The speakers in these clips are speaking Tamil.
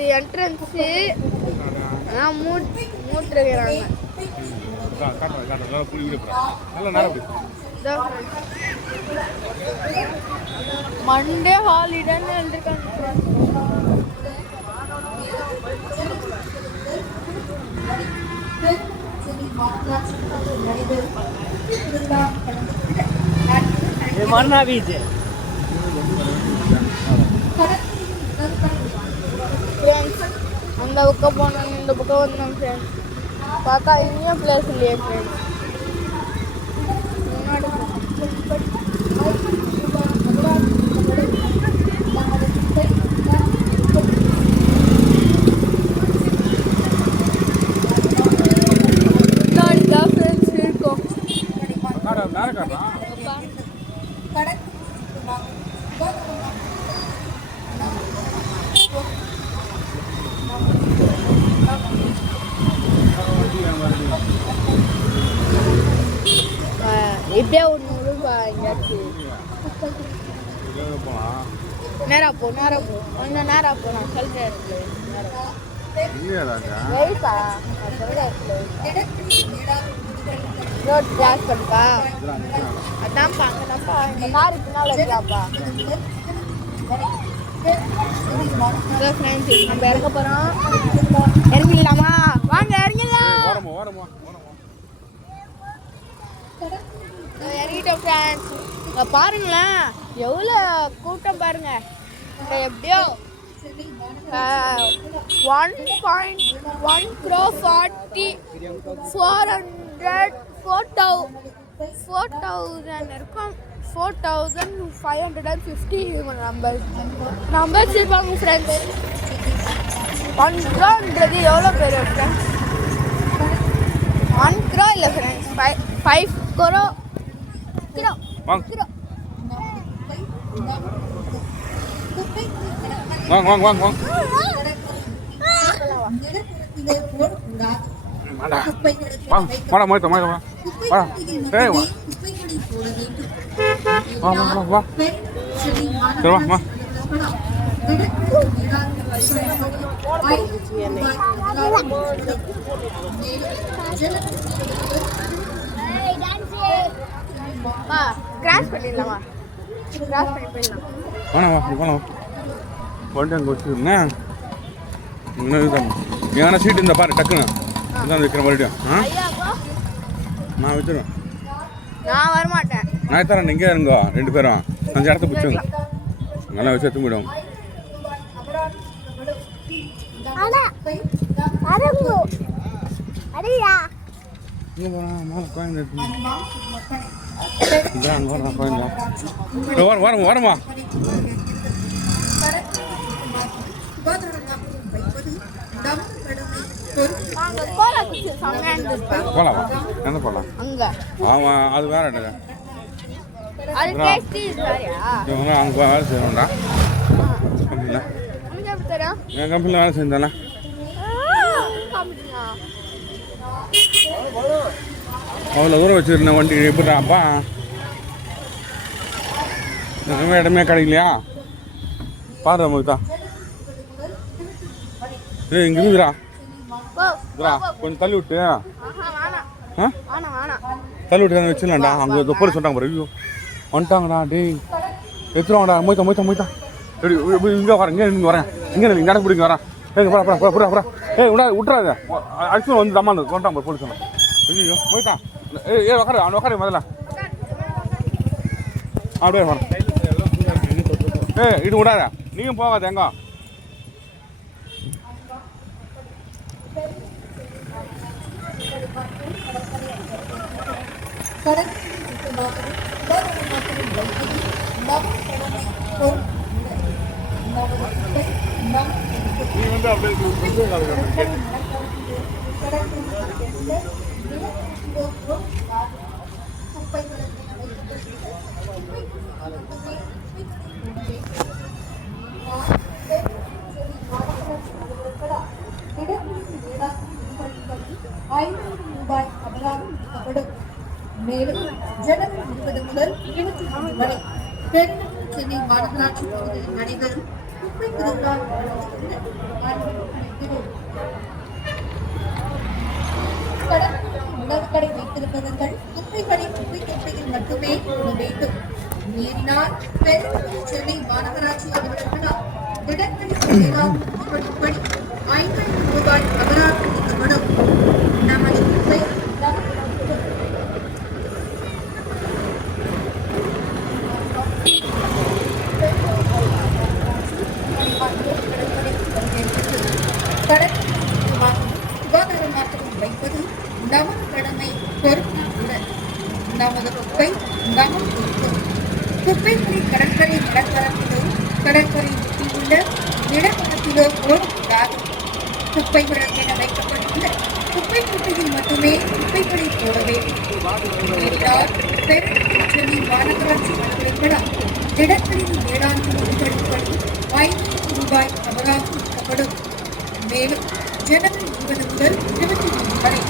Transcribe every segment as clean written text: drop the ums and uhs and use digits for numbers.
இது என்ட்ரன்ஸு ஆனால் மூட்டுருக்கிறாங்க. மண்டே ஹாலிடேன்னு எழுதிருக்காங்க. மன்னா பீச் அந்த பக்கம் போனோம், இந்த பக்கம் வந்தோம் ஃப்ரெண்ட்ஸ். பார்த்தா இங்கேயும் பிளேஸ் இல்லையே ஃப்ரெண்ட்ஸ். முன்னாடி தான் ஃப்ரெண்ட்ஸ் இருக்கும். இப்படியே ஒன்று விடுப்பா எங்கேயாச்சும். நேராக போ கொஞ்சம் நேராக போ. நான் சொல்கிற இடத்துல வெயிப்பா, நான் சொல்கிற இடத்துல ரோட் கிராஸ் பண்ணிப்பா. அதான்ப்பா அங்கேதான்ப்பா இந்த காரு பின்னால் இருக்கலாம்ப்பா. ஃப்ரெண்ட்ஸ் நம்ம இறங்க போகிறோம். இறங்கிடலாமா? வாங்க இறங்கிடலாம். இறங்கிட்டோம் ஃப்ரெண்ட்ஸ். பாருங்களேன் எவ்வளோ கூட்டம் பாருங்க. எப்படியோ 1.1 crore 4,000 இருக்கும். 4,550 நம்பர்ஸ் இருப்பாங்க ஃப்ரெண்ட்ஸ். 1 crore எவ்வளோ பேர் ஃப்ரெண்ட்ஸ்? 1 crore இல்லை ஃப்ரெண்ட்ஸ், 5 crore கிலோ. வாங்க கிராஸ் பண்ணிடலாமா? கிராஸ் பண்ணி போயிடலாம். வேணாம் வண்டி அங்கே வச்சுருந்தேன். ஏன்னா சீட்டு இந்த பாரு டக்குன்னு இதான் வைக்கிற மறுபடியும். நான் வச்சிருவேன். நான் வரமாட்டேன். நான் தரேன். நீங்கள் இருங்கோ 2 பேரும் அந்த இடத்த பிடிச்சுங்க. நல்லா வச்சு எடுத்து போயிடுவோம். வரமா போலாம். எந்த போகலாம்? ஆமாம், அது வேற இடங்க. அங்கே வேலை செய்யணும்டா கம்பெனியில். என் கம்பெனியில் வேலை செஞ்சாலே அவ்வளோ தூரம் வச்சுருந்தேன் வண்டி. எப்படிப்பா இடமே கிடைக்கலையா? பாரு நமக்கு தான். இங்கே இருக்குதுடா. கொஞ்சம் தள்ளி விட்டு தள்ளி விட்டு தானே வச்சிடலாம்டா. அங்கே போய் சொல்லிட்டாங்க பாரு. ஐயோ வந்துட்டாங்கடா. டேய் எடுத்துருவாங்கடா. மொய்த்தா இங்கே வரேன். இங்கே வரேன். இங்கே நீங்கள் நடக்க பிடிங்க வரேன். புறா விட்டுறாத. அடிச்சு வந்து தம்மா கொண்டாங்க பாரு போலீஸ். ஐயோ மொய்த்தா உக்காரு முதல்ல. அப்படியே வரேன். இது விடாத. நீயும் போகாத எங்க. நீ வந்து அப்படியே மேலும் ஜனவரி 20 முதல் 24 வரை பெருநகர சென்னை மாநகராட்சி பகுதியில் நடைபெறும் குப்பை திருவிழா உணவு கடை வைத்திருப்பவர்கள் குப்பைகளை குப்பை தொட்டியில் மட்டுமே போட வேண்டும். மீறினால் பெருநகர சென்னை மாநகராட்சி அலுவலர்களால் திடக்கழி ஈடுபடும்படி 5000 ரூபாய் அபராதம் விதிக்கப்படும். நமது குப்பை சுகாதாரமாகவும் வைப்பது நமது கடமை பொறுப்புடன் நமது குப்பை நமது பொறுப்பு. குப்பைகளை கடற்கரை நிலப்பரப்பிலோ கடற்கரை சுற்றியுள்ள நிலப்பரப்பிலோ போடக்கூடாது. குப்பைகள் என வைக்கப்பட்டுள்ள குப்பை தொட்டியில் மட்டுமே குப்பைகளை போட வேண்டும். சென்னை மாநகராட்சி அலுவலர்களால் திடக்கழிவு மேலாண்மை விதிகளின்படி 500 ரூபாய் அபராதம் விதிக்கப்படும். மேலும் ஜனவரி 20 முதல் 23 வரை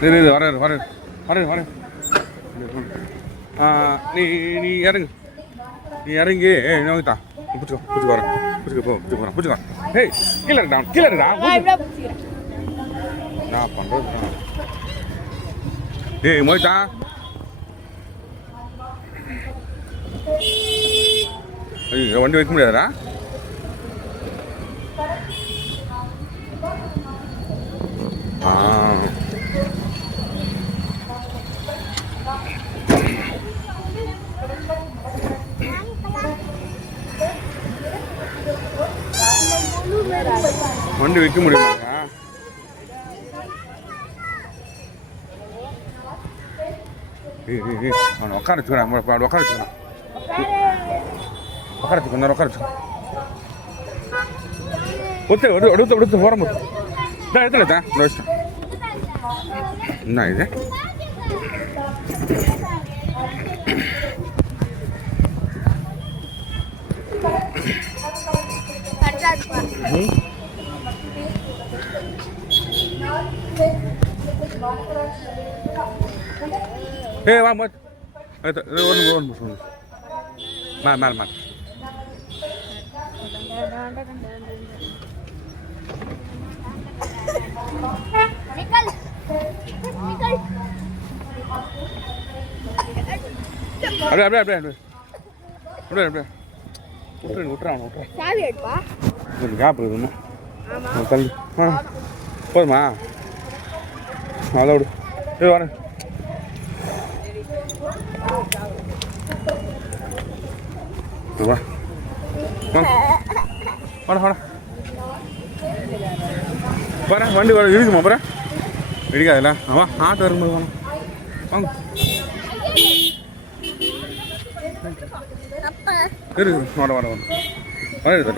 சென்னை மாநகராட்சி வர நீ நீ இறங்கு நீ இறங்கி நோக்கிட்டா பிடிச்சிக்கோ வரேன் பிடிச்சிக்கோ ஏய் கீழே இருக்கா நான் பண்ணுறது ஏய் மோய்த்தா ஐயோ வண்டி வைக்க முடியாதுடா வண்டி வைக்க முடியுமாங்க அவனை உட்கார வச்சுக்கிறேன் உட்கார வச்சுக்கிறேன் உட்கார வச்சுக்கோ ஒடுத்து போகிற முடியும் இடத்துல தான் இந்த வச்சுட்டேன் என்ன இது ஏய் வா மத் ஒன்று மேல அப்படியே விட்டுறான் கொஞ்சம் கேப் இருக்குதுண்ணா தள்ளி போதுமா அதை விடு ஏ வரேன் வரேன் வண்டி வர இருக்குமா போகிறேன் இடிக்காதுல்ல அவா ஆட்டோ வரும்போது வேணும் வாங்க இருக்கு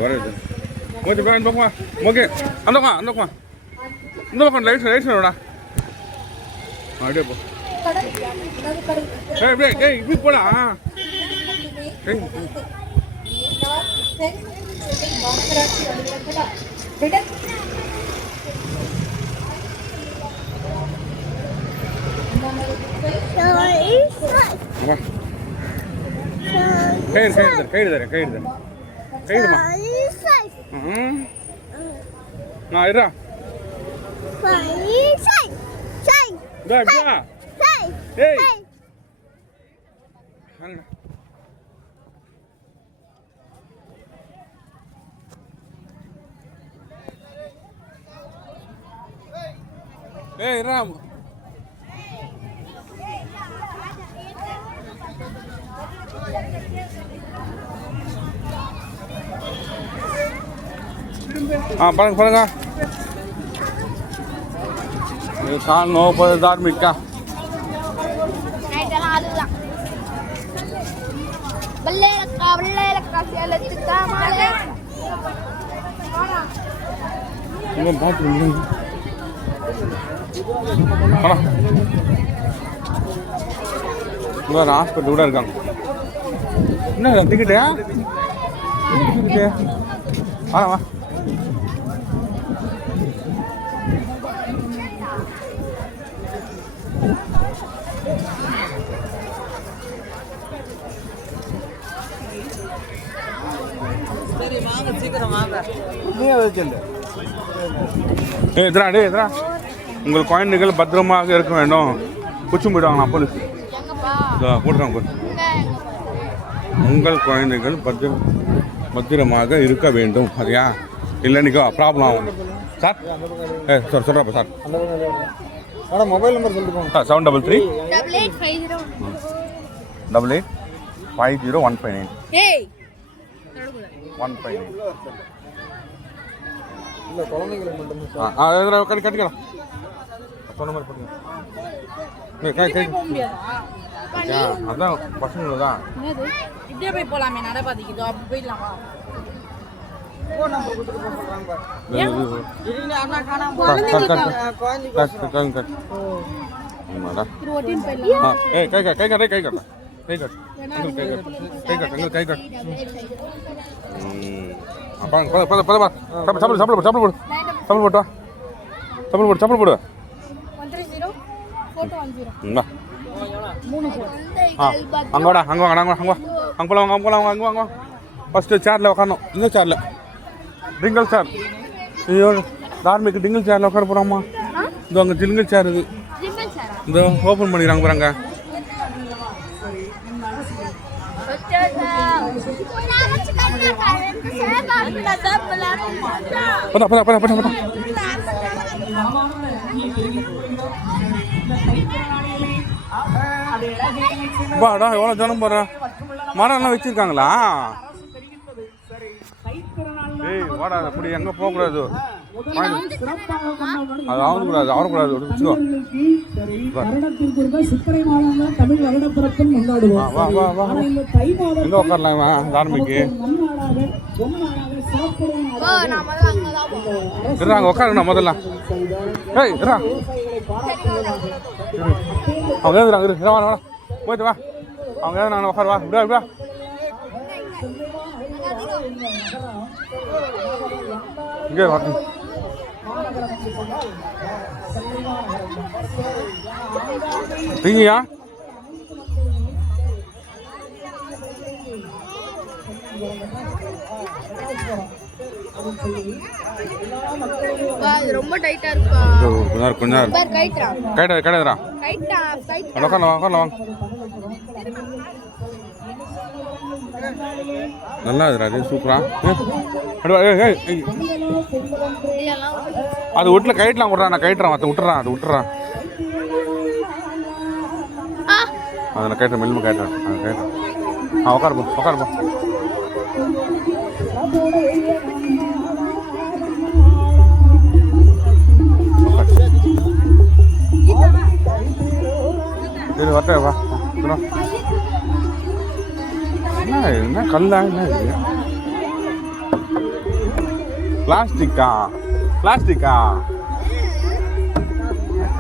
வர ஓகே இந்த பக்கம் ஓகே அந்த பக்கம் லைட் விடா அப்படியே போ ஏய் இப்படி போலாம் மாநகராட்சி அலுவலர்களால் கைடுமா நான் இருடா ஏய் ஏய் ராம் பாருங்க கால் நோ धार्मिक का ஹாஸ்பிட்டல் கூட இருக்காங்க என்ன டிக்கெட்டு வா எதிரா டே எதிரா உங்கள் குழந்தைகள் பத்திரமாக இருக்க வேண்டும். குச்சி போயிடுவாங்க போலீஸ் போட்டுறாங்க. உங்கள் குழந்தைகள் பத்திரமாக இருக்க வேண்டும். சரியா இல்லைன்னிக்கோ ப்ராப்ளம் ஆகும் சார். சார் சொல்கிறப்ப சார் மொபைல் நம்பர் சொல்லிட்டு 733 8850 8850 ஏய் 159 இல்லை குழந்தைங்களுக்கு மட்டும் கட்டிக்கலாம் சொன்ன மாதிரி போட்டுங்க. அதான் பசங்க தான் இப்படியே போய் போலாமே நட பாதிக்குதோ அப்படி போயிடலாமா? ஃபஸ்ட்டு சேரில் உட்காரணும். இந்த சேரில் டிங்கிள் சேர். ஐயோ தார்மிக்கு டிங்கிள் சேரில் உட்கார போகிறாம்மா. இதோ அங்கே டிங்கிள் சேர் இது இந்த ஓப்பன் பண்ணிடுறாங்க பாருங்க. வாடா எவ்வளோ ஜனம் போடுற மரம் எல்லாம் வச்சிருக்காங்களா? ஏய் வாடா அப்படி எங்கே போகக்கூடாது. அது ஆகக்கூடாது ஆகக்கூடாது. வச்சுக்கோ வா வா வா எங்கே உட்காரலாம் தார்மிக்கு இருறாங்க உட்காருண்ணா முதல்ல. ஏய் இருறா அவங்க எழுதுறாங்க இரு வா வா போயிட்டு வா. அவங்க எழுதுறாங்க உட்காரு வா இப்படியா இப்படியா. இங்கே வரணும் நீங்கயா ரொம்ப டைட்டா இருக்கா. கொஞ்ச நேரம் கைட்டா உட்காரலாம் உட்காரலாம் வாங்க. நல்லா இருக்குடா அது சூப்பரா. அது வீட்டில் கைட்லாம் விட்றான். நான் கைட்டுறான் அதை விட்டுறான் அது விட்டுறான். அதில் கைட்டுற மெல்லுமே கைட்டுறான் அது கைட்டுறான். உட்காருப்போம் உட்காருப்போம். சரி வட்ட வா. என்ன கல்லா என்ன இது பிளாஸ்டிக்கா பிளாஸ்டிக்கா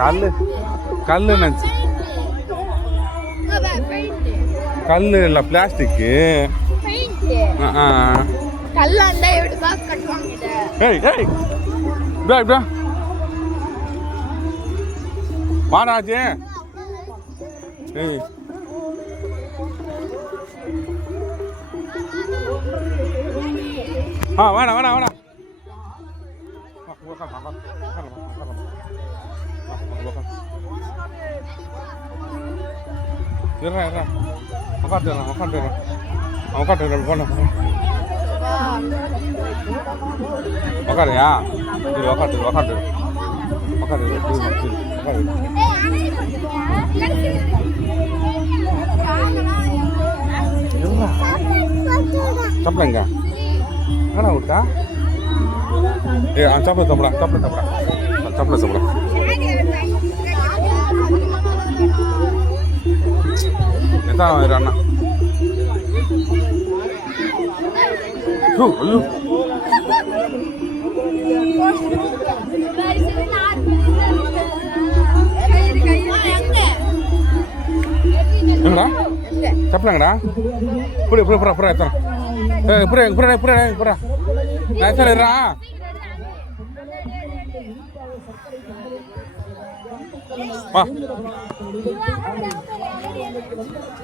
கல்லு கல்லு நினச்சி கல்லு இல்லை பிளாஸ்டிக்கு. ஏய் ஏய் இப்படா இப்படா வாடாச்சு. ஏய் வேணா வேணா வேணா இருறா இருறா உட்காந்துடுறேன் உட்காந்துடுறேன் உட்காந்துடுறேன் போன உட்காருயா இது உட்காந்துரு உட்காந்துரு உட்காந்து உட்காந்து சாப்பிடுங்க என்ன விட்டா? ஏ சாப்பிட சாப்பிடா சாப்பிட சாப்பிடா சாப்பிட சாப்பிடா. எத்தனை அண்ணா ஐயோ என்னடா చెప్పలేங்கడా ఇప్పుడు ఇప్పుడు ఇప్పుడు ఎత్తాను ఇప్పుడే ఇప్పుడే ఇప్పుడే ఇప్పుడే ఎత్తలేరా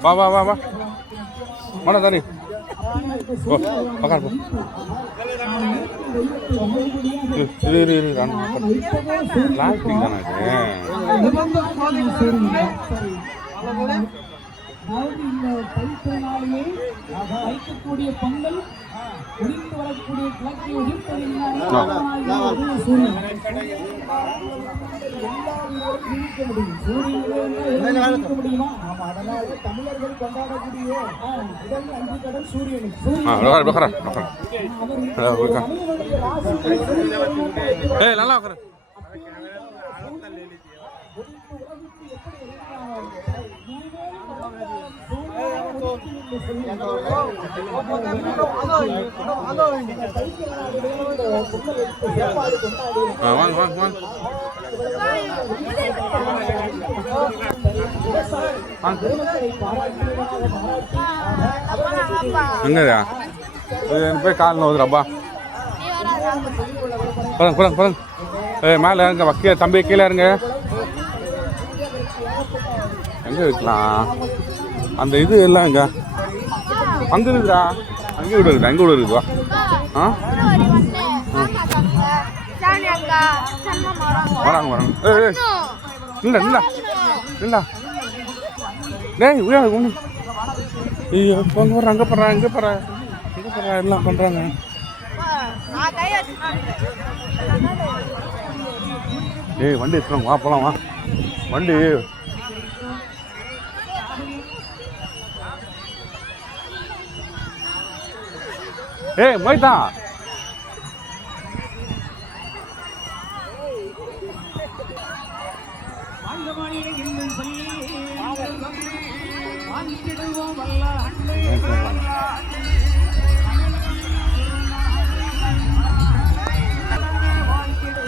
వా వా వా వా మన దాని போ உட்கார் போ இரு பிளாஸ்டிக் தானே அதாவது இந்த தைத்திருநாளையே வைக்கக்கூடிய பொங்கல் முடிந்து வரக்கூடிய கிழக்கை உதிர்ப்பதில் சூரியன் முடியுமா? அதனால தமிழர்கள் கொண்டாடக்கூடிய முதல் 5 கடல் சூரியனுக்கு நல்லா எங்கயா போய் கால் நோதுறாப்பா பழங்க மேலே இருங்க வக்கீல தம்பி கீழே இருங்க எங்கே வைக்கலாம் அந்த இது எல்லாம் எங்க அங்கே இருக்குதா அங்கே கூட இருக்குதா அங்கே கூட இருக்குதா ஆ வராங்க இல்லை இல்லை இல்லை டேய் உயா ஒன்று ஐயோ பொங்க போடுற அங்கே போடுறேன் இங்கே போடுறேன் இங்கே போடுறேன் எல்லாம் பண்ணுறாங்க ஏய் வண்டி எடுத்துருவாங்க வா போகலாம் வா வண்டி ஏய் மொய்தா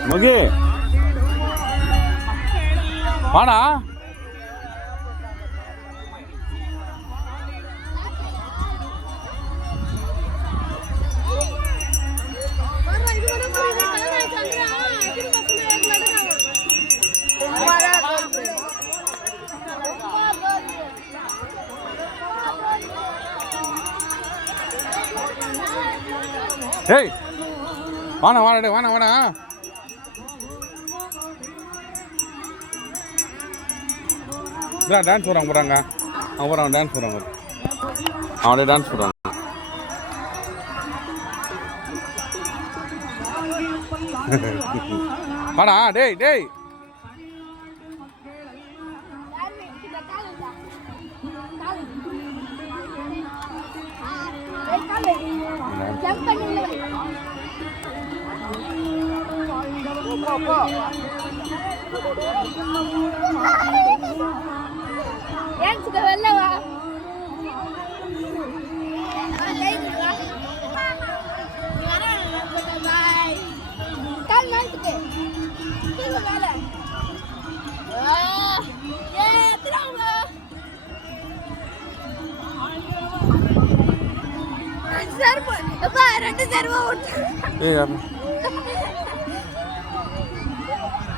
மகி வாடா டேய் வாடா வாடா டேய் வாடா வாடா டான்ஸ் போகிறாங்க அவங்க டான்ஸ் போகிறாங்க அவனே டான்ஸ் போடுறாங்க வாடா டேய் டேய்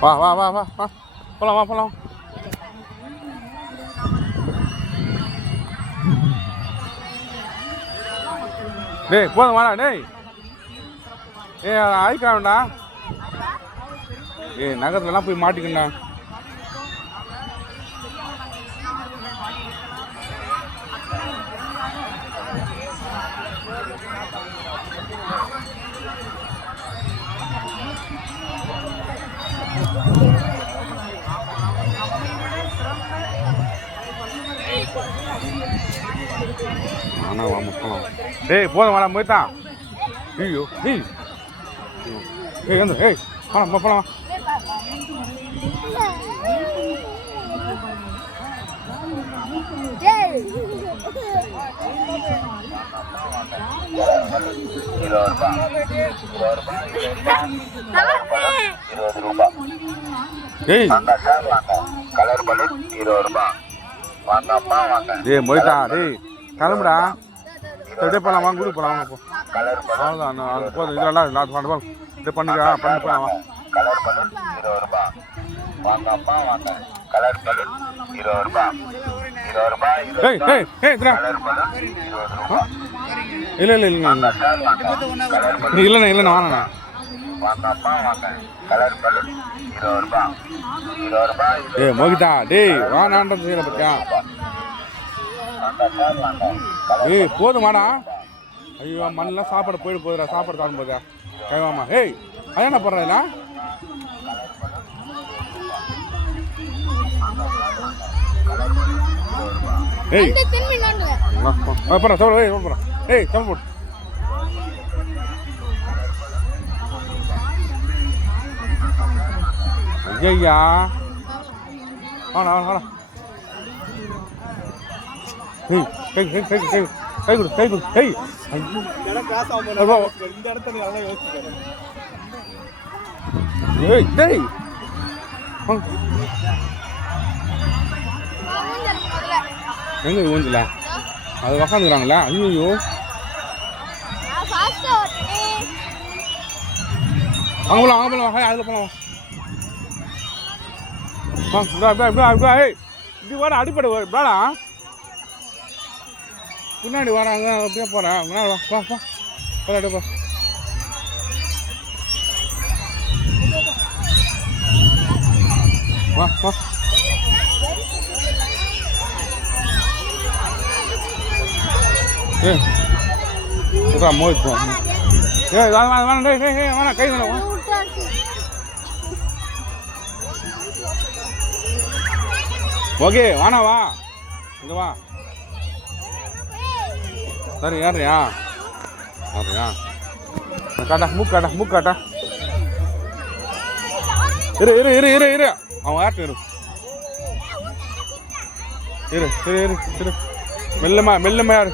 வா வா வா வா வா போலாம் வா போலாம் டேய் போதும் வாடா டேய் ஆயிக்காண்டா நகரத்துலலாம் போய் மாட்டிக்கண்டா ஆனால் வாங்க போகலாம் டேய் போதும் வாடா போய்தான் ஐயோ ஏய் ஏய் வந்து ஏய் போலாம் போகலாம் ஏய் கலர் பலூன் 20 ரூபாய் வாங்கப்பா வாங்க டேய் மொய்தா டேய் கிளம்புடா அப்படியே போகலாம் வாங்க கூட்டு போகலாம் வாங்க போ அவ்வளோதான் அது போதும் இதெல்லாம் நான் பண்ணுவோம் இதை பண்ணுங்க பண்ணி போகலாம் கலர் பலூன் 20 ரூபாய் வாங்கப்பா வாங்க கலர் பலூன் 20 ரூபாய் 20 ரூபாய் ஏய் ஏய் ஏய் கலர் பலூன் 20 ரூபாய் இல்லை இல்லை இல்லைண்ணா இல்லைண்ணா இல்லைண்ணா வாங்கண்ணா வாங்கப்பா வாங்க கலர் பலூன் 20 ரூபாய் 20 ரூபாய் ஏய் மோகிதா டேய் வானான்றது செய்யல பத்தியா ஏய் போதுமாடா ஐயோ மண்ணெலாம் சாப்பாடு போயிட்டு போகுதுடா சாப்பாடு சாப்பிடும் போதா கைவாமா ஏய் அதான் என்ன போடுறா ஏய் திரும்பி நோண்டுங்க போடுறா சாப்பிட ஏய் போடுறா ஏய் சாப்பிட போடு ஐயா வாடா வாடா ஏய் கை கை கை கை கை கொடு கை கொடு ஏய் இந்த இடத்துல நல்லா யோசிக்கிறேன் ஏய் டேய் எங்க ஊஞ்சல அது உக்காந்துக்கிறாங்களா ஐயோ அங்கே போகலாம் அங்கே போகலாம் அதில் போகலாம் ஏய் இப்படி வாடா அடிப்படை வாடா பின்னாடி வராங்க அப்படியே போகிறேன் முன்னாடி வா வா வா விளையாடு போ வா வா ஏய் இதா மோதிப்போ ஏய் வேணாம் டேய் டேய் வேணாம் கை வேணாம் ஓகே வாணா வா இங்கே வா சரி ஏறியா அப்படியா காட்டா மூக்கு காட்டா இரு இரு இரு இரு இரு அவன் யார்ட்டு இரு இரு இரு இரு இரு மெல்லமா யாரு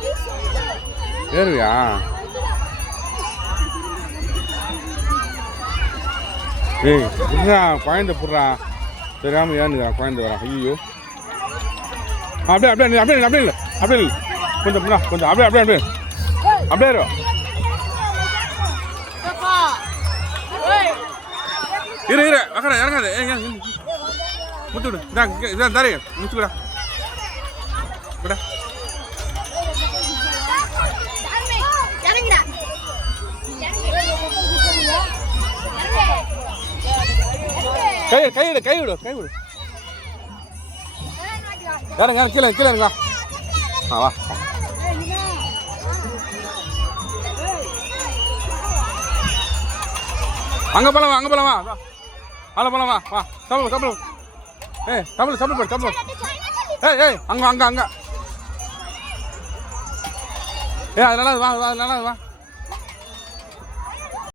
ஏறுவியா ஏய் இல்லையா குழந்தை போடுறா தெரியாமல் ஏன்னுக்கிறா குழந்தை வரா ஐயோ அப்படியே அப்படியே அப்படியே அப்படியே இல்லை அப்படியே இல்லை கொஞ்சம் கொஞ்சம் அப்படியே அப்படியே அப்படியே அப்படியே இரு இரு அக்கடா இறங்காது முத்து விடு இதான் தரே முத்துக்கடா விடா கை விடு இறங்க கீழே இருங்க வா அங்கே போகலாம் வா அதில் போகலாம் வா தமிழ் ஏய் தமிழ் ஏய் அங்கே ஏய் அது நல்லா வா